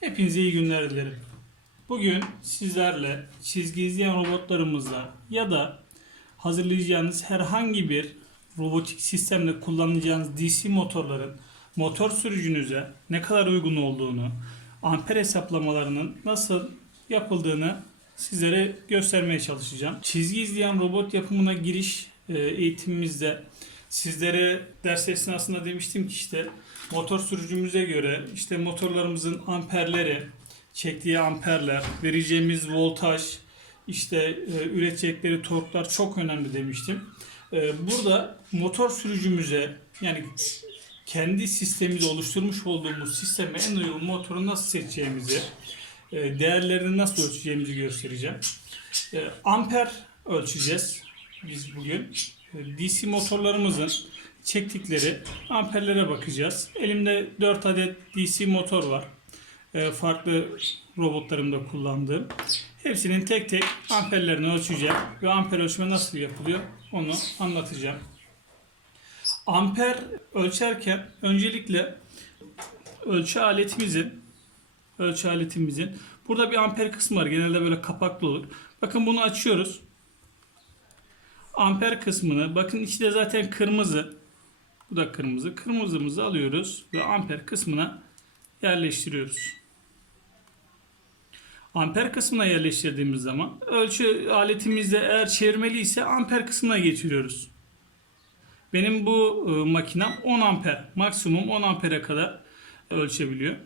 Hepinize iyi günler dilerim. Bugün sizlerle çizgi izleyen robotlarımızla ya da hazırlayacağınız herhangi bir robotik sistemle kullanacağınız DC motorların motor sürücünüze ne kadar uygun olduğunu, amper hesaplamalarının nasıl yapıldığını sizlere göstermeye çalışacağım. Çizgi izleyen robot yapımına giriş e, eğitimimizde sizlere ders esnasında demiştim ki işte motor sürücümüze göre işte motorlarımızın amperleri, çektiği amperler, vereceğimiz voltaj, işte e, üretecekleri torklar çok önemli demiştim. E, burada motor sürücümüze yani kendi sistemimizi oluşturmuş olduğumuz sisteme en uygun motoru nasıl seçeceğimizi, değerlerini nasıl ölçeceğimizi göstereceğim. E, amper ölçeceğiz biz bugün. E, DC motorlarımızın çektikleri amperlere bakacağız. Elimde 4 adet DC motor var. E, Farklı robotlarımda kullandığım. Hepsinin tek tek amperlerini ölçeceğim ve amper ölçme nasıl yapılıyor onu anlatacağım. Amper ölçerken öncelikle ölçü aletimizin ölçü aletimizin burada bir amper kısmı var. Genelde böyle kapaklı olur. Bakın bunu açıyoruz. Amper kısmını bakın içi zaten kırmızı. Bu da kırmızı. Kırmızımızı alıyoruz ve amper kısmına yerleştiriyoruz. Amper kısmına yerleştirdiğimiz zaman ölçü aletimizde eğer çevirmeli ise amper kısmına geçiriyoruz. Benim bu e, makinem 10 amper. Maksimum 10 ampere kadar ölçebiliyor.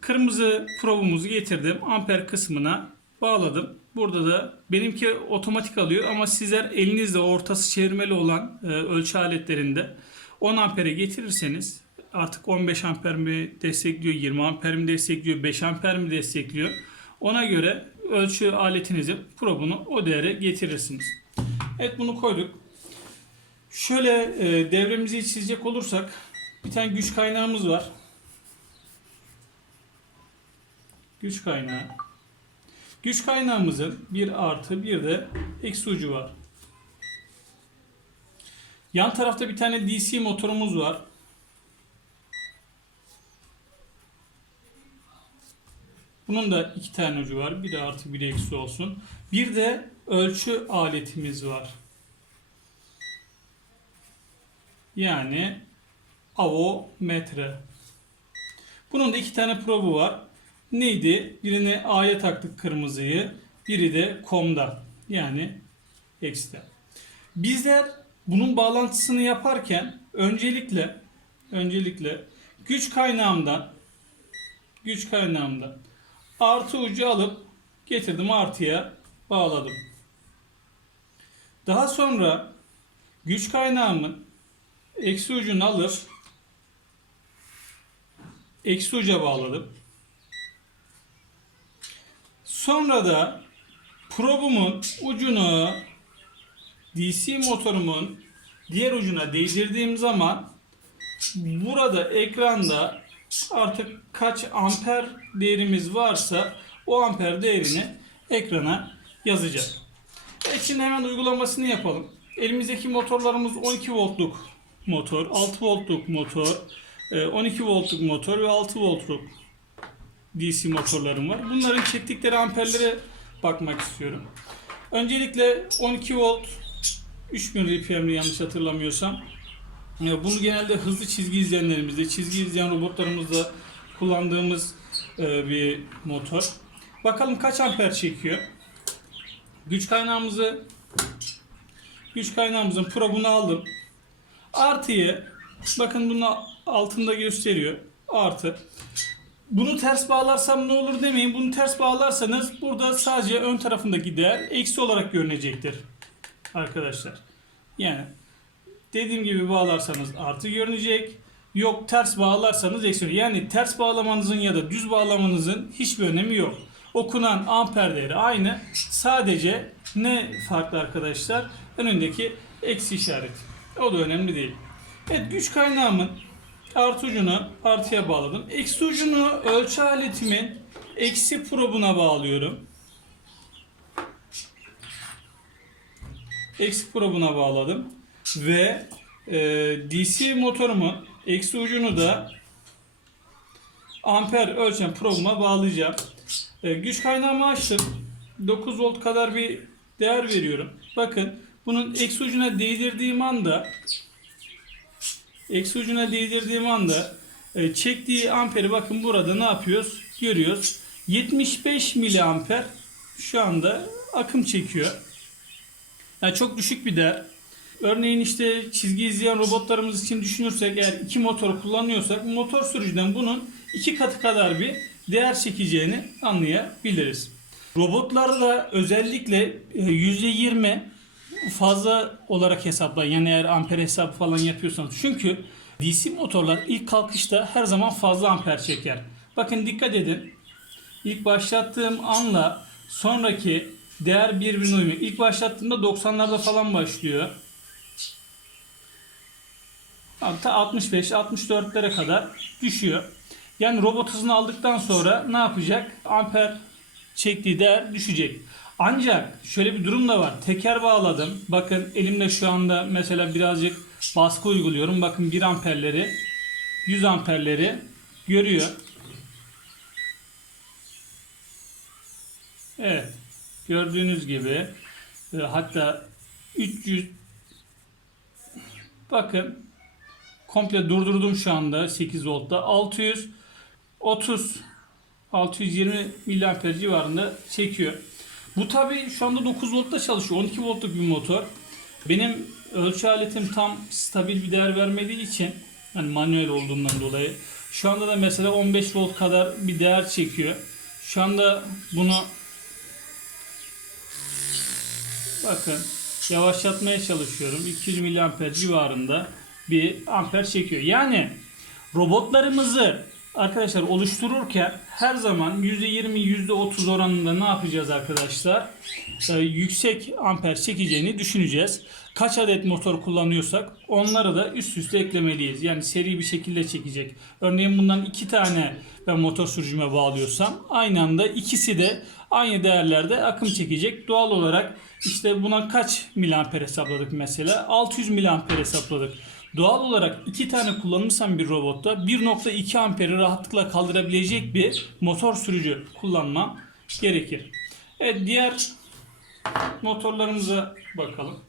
Kırmızı probumuzu getirdim. Amper kısmına bağladım. Burada da benimki otomatik alıyor ama sizler elinizle ortası çevirmeli olan e, ölçü aletlerinde 10 ampere getirirseniz artık 15 amper mi destekliyor, 20 amper mi destekliyor, 5 amper mi destekliyor. Ona göre ölçü aletinizin probunu o değere getirirsiniz. Evet bunu koyduk. Şöyle e, devremizi çizecek olursak bir tane güç kaynağımız var. Güç kaynağı. Güç kaynağımızın bir artı bir de eksi ucu var. Yan tarafta bir tane DC motorumuz var. Bunun da iki tane ucu var. Bir artı bir eksi olsun. Bir de ölçü aletimiz var. Yani avometre. Bunun da iki tane probu var. Neydi? Birini A'ya taktık kırmızıyı. Biri de komda. Yani X'te. Bizler bunun bağlantısını yaparken öncelikle öncelikle güç kaynağımdan güç kaynağımdan artı ucu alıp getirdim artıya bağladım. Daha sonra güç kaynağımın eksi ucunu alıp eksi uca bağladım. Sonra da probumun ucunu DC motorumun diğer ucuna değdirdiğim zaman burada ekranda artık kaç amper değerimiz varsa o amper değerini ekrana yazacak. Evet şimdi hemen uygulamasını yapalım. Elimizdeki motorlarımız 12 voltluk motor, 6 voltluk motor, 12 e, voltluk motor ve 6 voltluk DC motorlarım var. Bunların çektikleri amperlere bakmak istiyorum. Öncelikle 12 volt 3000 RPM'li yanlış hatırlamıyorsam. E, Bunu genelde hızlı çizgi izleyenlerimizde, çizgi izleyen robotlarımızda kullandığımız e, bir motor. Bakalım kaç amper çekiyor. Güç kaynağımızı güç kaynağımızın probunu aldım. Artıyı bakın bunun altında gösteriyor. Artı. Bunu ters bağlarsam ne olur demeyin. Bunu ters bağlarsanız burada sadece ön tarafındaki değer eksi olarak görünecektir. Arkadaşlar. Yani dediğim gibi bağlarsanız artı görünecek. Yok ters bağlarsanız eksi. Yani ters bağlamanızın ya da düz bağlamanızın hiçbir önemi yok. Okunan amper değeri aynı. Sadece ne farklı arkadaşlar? Önündeki eksi işareti. O da önemli değil. Evet güç kaynağımın artı ucunu artıya bağladım. Eksi ucunu ölçü aletimin eksi probuna bağlıyorum. eksi probuna bağladım. Ve e, DC motorumun eksi ucunu da amper ölçen probuma bağlayacağım. E, güç kaynağımı açtım. 9 volt kadar bir değer veriyorum. Bakın bunun eksi ucuna değdirdiğim anda eksi ucuna değdirdiğim anda e, çektiği amperi bakın burada ne yapıyoruz? Görüyoruz. 75 miliamper şu anda akım çekiyor. Yani çok düşük bir değer. Örneğin işte çizgi izleyen robotlarımız için düşünürsek eğer iki motor kullanıyorsak motor sürücüden bunun iki katı kadar bir değer çekeceğini anlayabiliriz. Robotlarda özellikle e, %20 fazla olarak hesaplayın. Yani eğer amper hesabı falan yapıyorsanız. Çünkü DC motorlar ilk kalkışta her zaman fazla amper çeker. Bakın dikkat edin. İlk başlattığım anla sonraki değer birbirine uymuyor. İlk başlattığımda 90'larda falan başlıyor. Hatta 65-64'lere kadar düşüyor. Yani robot hızını aldıktan sonra ne yapacak? Amper çektiği değer düşecek. Ancak şöyle bir durum da var. Teker bağladım. Bakın elimde şu anda mesela birazcık baskı uyguluyorum. Bakın 1 amperleri 100 amperleri görüyor. Evet. Gördüğünüz gibi e, hatta 300 bakın komple durdurdum şu anda 8 voltta 630 620 miliamper civarında çekiyor. Bu tabi şu anda 9 voltta çalışıyor. 12 voltluk bir motor. Benim ölçü aletim tam stabil bir değer vermediği için hani manuel olduğundan dolayı şu anda da mesela 15 volt kadar bir değer çekiyor. Şu anda bunu bakın yavaşlatmaya çalışıyorum. 200 miliamper civarında bir amper çekiyor. Yani robotlarımızı arkadaşlar oluştururken her zaman %20 %30 oranında ne yapacağız arkadaşlar? Ee, yüksek amper çekeceğini düşüneceğiz. Kaç adet motor kullanıyorsak onları da üst üste eklemeliyiz. Yani seri bir şekilde çekecek. Örneğin bundan iki tane ben motor sürücüme bağlıyorsam aynı anda ikisi de aynı değerlerde akım çekecek. Doğal olarak işte buna kaç miliamper hesapladık mesela? 600 miliamper hesapladık. Doğal olarak iki tane kullanırsam bir robotta 1.2 amperi rahatlıkla kaldırabilecek bir motor sürücü kullanmam gerekir. Evet diğer motorlarımıza bakalım.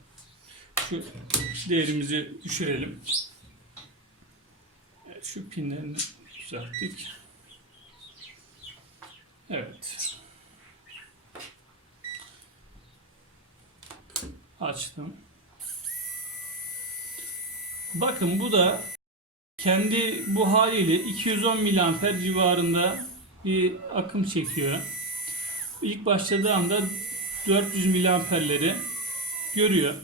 Şu değerimizi düşürelim. Evet, şu pinlerini düzelttik. Evet. Açtım. Bakın bu da kendi bu haliyle 210 miliamper civarında bir akım çekiyor. İlk başladığı anda 400 miliamperleri görüyor.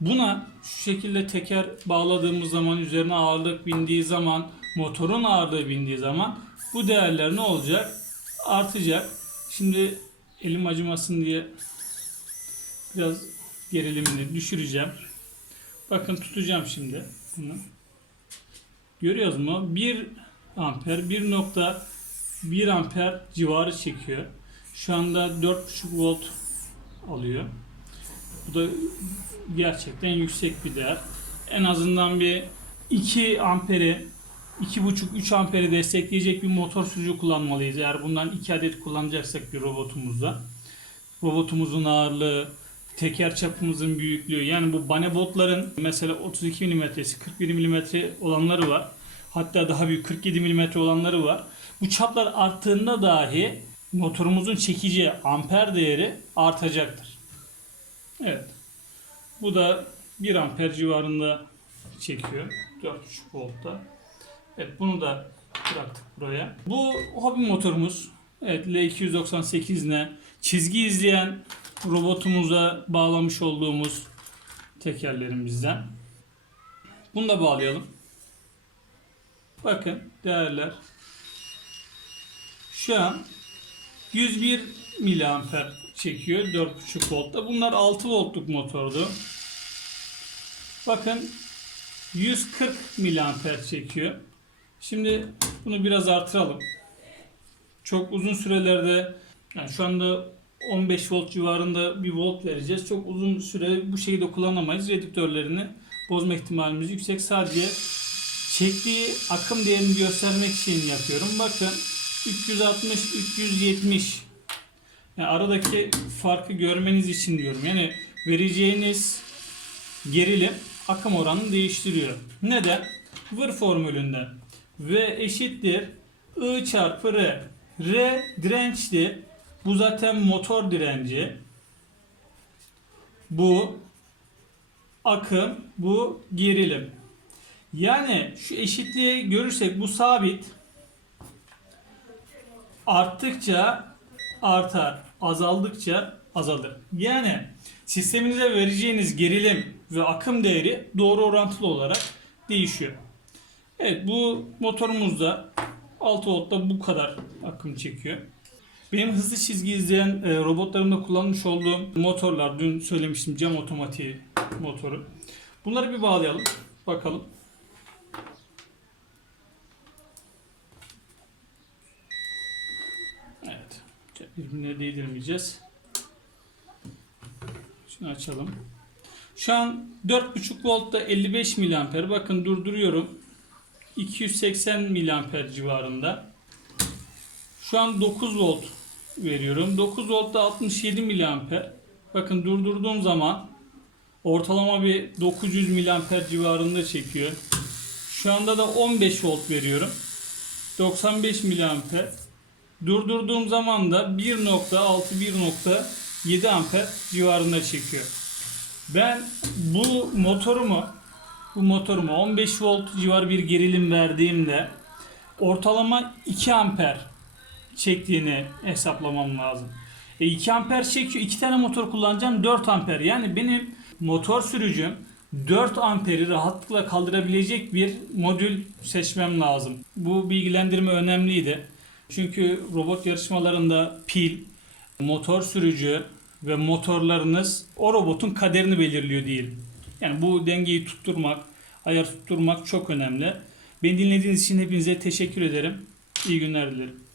Buna şu şekilde teker bağladığımız zaman üzerine ağırlık bindiği zaman motorun ağırlığı bindiği zaman bu değerler ne olacak? Artacak. Şimdi elim acımasın diye biraz gerilimini düşüreceğim. Bakın tutacağım şimdi bunu. Görüyoruz mu? 1 amper 1.1 amper civarı çekiyor. Şu anda 4.5 volt alıyor. Bu da gerçekten yüksek bir değer. En azından bir 2 amperi 2.5-3 amperi destekleyecek bir motor sürücü kullanmalıyız. Eğer bundan 2 adet kullanacaksak bir robotumuzda. Robotumuzun ağırlığı, teker çapımızın büyüklüğü yani bu banebotların mesela 32 mm'si 41 mm olanları var. Hatta daha büyük 47 mm olanları var. Bu çaplar arttığında dahi motorumuzun çekeceği amper değeri artacaktır. Evet. Bu da 1 amper civarında çekiyor. 4.5 voltta. Evet bunu da bıraktık buraya. Bu hobi motorumuz. Evet L298 ne? Çizgi izleyen robotumuza bağlamış olduğumuz tekerlerimizden. Bunu da bağlayalım. Bakın değerler. Şu an 101 miliamper çekiyor 4.5 voltta. Bunlar 6 voltluk motordu. Bakın 140 miliamper çekiyor. Şimdi bunu biraz artıralım. Çok uzun sürelerde yani şu anda 15 volt civarında bir volt vereceğiz. Çok uzun süre bu şekilde kullanamayız. Redüktörlerini bozma ihtimalimiz yüksek. Sadece çektiği akım değerini göstermek için yapıyorum. Bakın 360 370 yani aradaki farkı görmeniz için diyorum. Yani vereceğiniz gerilim akım oranını değiştiriyor. Neden? Vır formülünden. V eşittir I çarpı R. R dirençti. Bu zaten motor direnci. Bu akım, bu gerilim. Yani şu eşitliği görürsek bu sabit. Arttıkça artar, azaldıkça azalır. Yani sisteminize vereceğiniz gerilim ve akım değeri doğru orantılı olarak değişiyor. Evet bu motorumuzda 6 voltta bu kadar akım çekiyor. Benim hızlı çizgi izleyen e, robotlarımda kullanmış olduğum motorlar, dün söylemiştim cam otomatiği motoru. Bunları bir bağlayalım. Bakalım. Evet. Birbirine değdirmeyeceğiz. Şunu açalım. Şu an 4.5 voltta 55 miliamper. Bakın durduruyorum. 280 miliamper civarında. Şu an 9 volt veriyorum. 9 voltta 67 miliamper. Bakın durdurduğum zaman ortalama bir 900 miliamper civarında çekiyor. Şu anda da 15 volt veriyorum. 95 miliamper. Durdurduğum zaman da 1.6-1.7 amper civarında çekiyor. Ben bu motorumu bu motoruma 15 volt civar bir gerilim verdiğimde ortalama 2 amper çektiğini hesaplamam lazım. E 2 amper çekiyor. 2 tane motor kullanacağım 4 amper. Yani benim motor sürücüm 4 amperi rahatlıkla kaldırabilecek bir modül seçmem lazım. Bu bilgilendirme önemliydi. Çünkü robot yarışmalarında pil, motor sürücü ve motorlarınız o robotun kaderini belirliyor diyelim. Yani bu dengeyi tutturmak, ayar tutturmak çok önemli. Beni dinlediğiniz için hepinize teşekkür ederim. İyi günler dilerim.